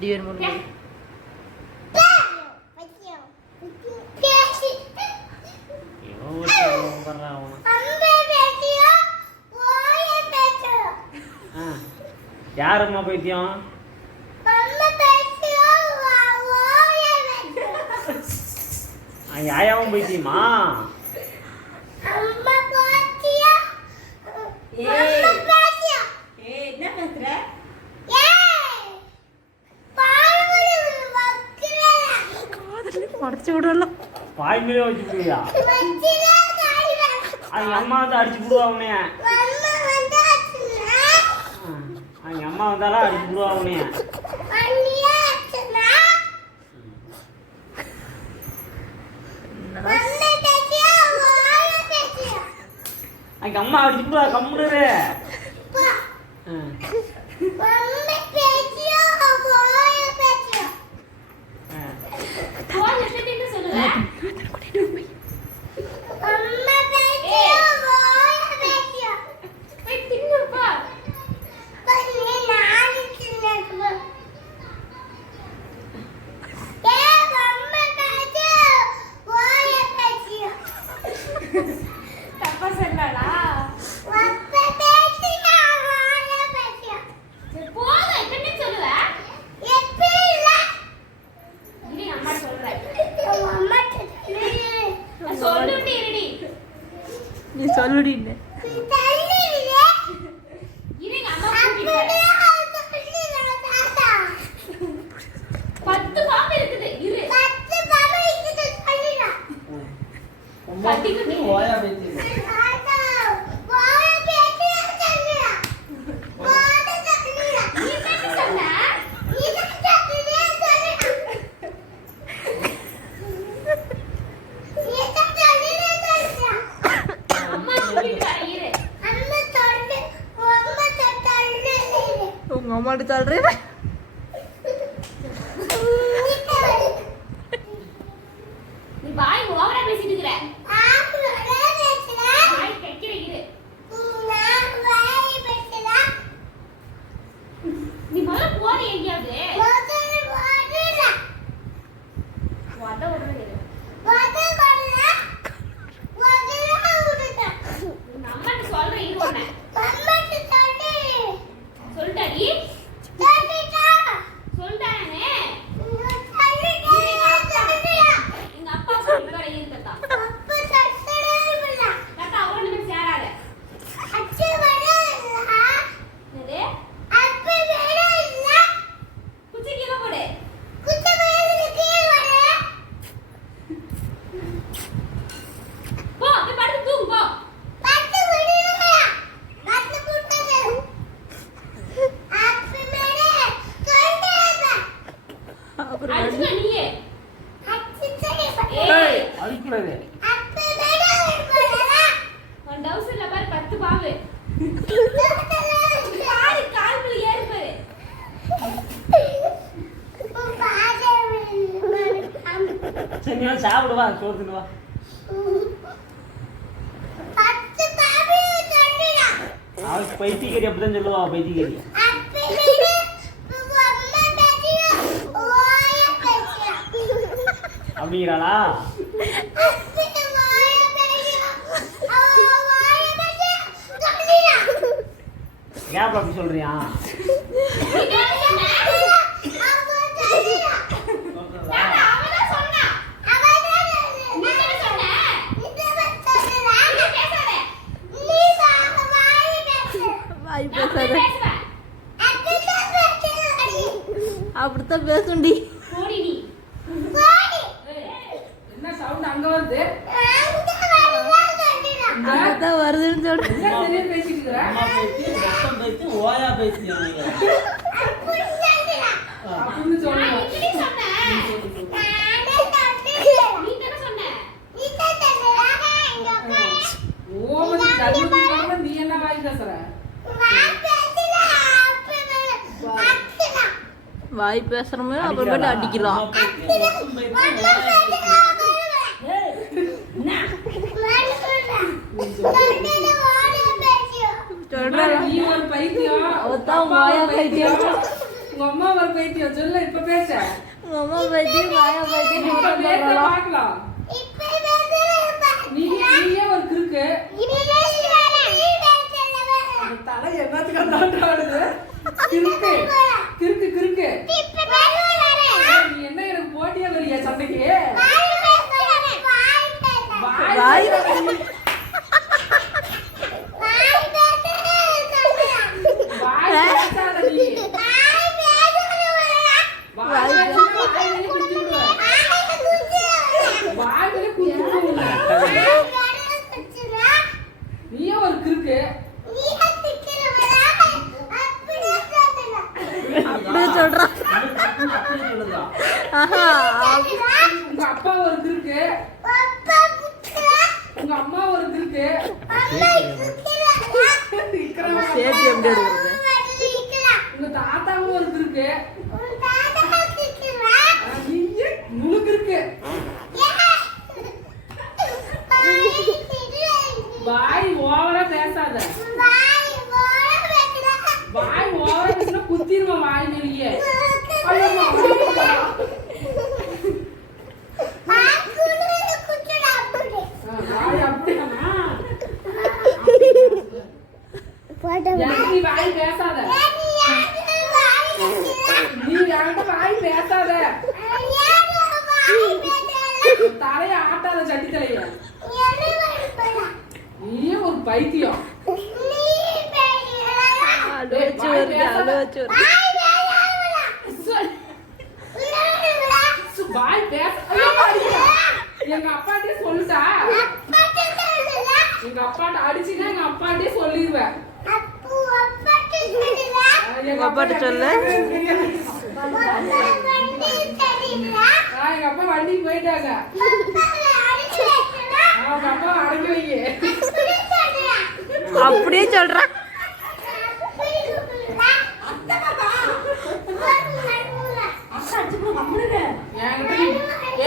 அடி வேணுமா யாரம்மா பைத்தியம்? யாயாவும் பைத்தியமா? அடிச்சு விடலாம். பாய்மையிலே வச்சு போயா? அவங்க அம்மா வந்து அடிச்சு விடுவாங்க. அவங்க அம்மா வந்தாலும் அடிச்சு விடுவாங்க. அவங்க அம்மா அடிச்சு விடுவா. கம்முனு நீ சொல்லுடி. உங்க அம்மாட்டு சொல்றேன். நீ பாய் ஓவரா பேசிட்டு இருக்கற. நீ மொத போடி எங்கயாவது. சரி சாப்பிடுவா, சோறு தின்னுவா. அவளுக்கு பைத்தியக்காரி அப்படிதான் சொல்லுவா. பைத்தியக்காரி அப்படிங்கிறாளா? ஏன் அப்படி சொல்றியா? அப்படித்தான் பேசுண்டி. என்ன சவுண்ட் அங்க வருது? அங்கதான் வருதுன்னு சொல்றேன். ஓயா பேசி நீ என்ன வாய் பேசுற? வாய் பேசுறமே அப்புறமேட்டு அடிக்கலாம். நீ ஒரு பைத்தியம். அவதான் வாயா பைத்தியம். உங்க அம்மா ஒரு பைத்தியம் சொல்ல இப்ப பேச உங்க அம்மா பைத்தியம் வாயா பைத்தியம் இப்ப நீ பேச சொல்றா. பார்க்கலாம் நீயே ஒரு கிறுக்கு அந்த தலை என்னத்துக்கு ஆடுது கிறுக்கு கிறுக்கு கிறுக்கு நீ என்ன எனக்கு போட்டியா வரியா சண்டைக்கு வாய் வாய் பேசாத நீ வாய் பேசாத வாயிலே குத்திடுவேன் வாயிலே குத்திடுவேன் நீயே ஒரு கிறுக்கு அப்படியே சொல்றா. அப்படியே சொல்லுதா ஆஹா உங்க அப்பா ஒரு கிறுக்கு உங்க அம்மா ஒரு கிறுக்கு சேர்த்து எப்படி எடுக்கிறது? உங்க தாத்தாவும் ஒரு கிறுக்கு நீயே முழுக்கு இருக்கு வாய் ஓவரா பேசாத வாய் ஓவரா பேசினா குத்திடுவேன் வாய் நெளியே வாய் அப்படியானா நீ வாய் பேசாத நீ என்கிட்ட வாய் பேசாத தலைய ஆட்டாத சட்டி தலைய நீயே ஒரு பைத்தியம் அது வச்சு வருது அது வச்சு வருது. வாய் பேச எங்க அப்பாட்டே சொல்லுடா எங்க அப்பாட்ட அடிச்சுன்னா எங்க அப்பாட்டே சொல்லிடுவேன் உங்க அப்பாட்ட சொல்லு. எங்க அப்பா வண்டிக்கு போயிட்டாங்க அவங்க அப்பா அடங்கி வைங்க அப்படியே சொல்றா.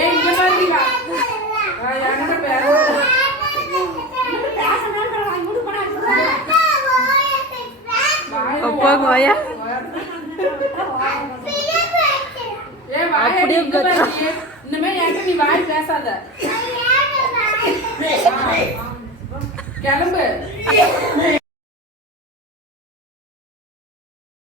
இங்க பாருங்க என்கிட்ட பேச அப்பாவுக்கு வாயா அப்படியே இனிமே என்கிட்ட நீ வாய் பேசாத கிளம்பு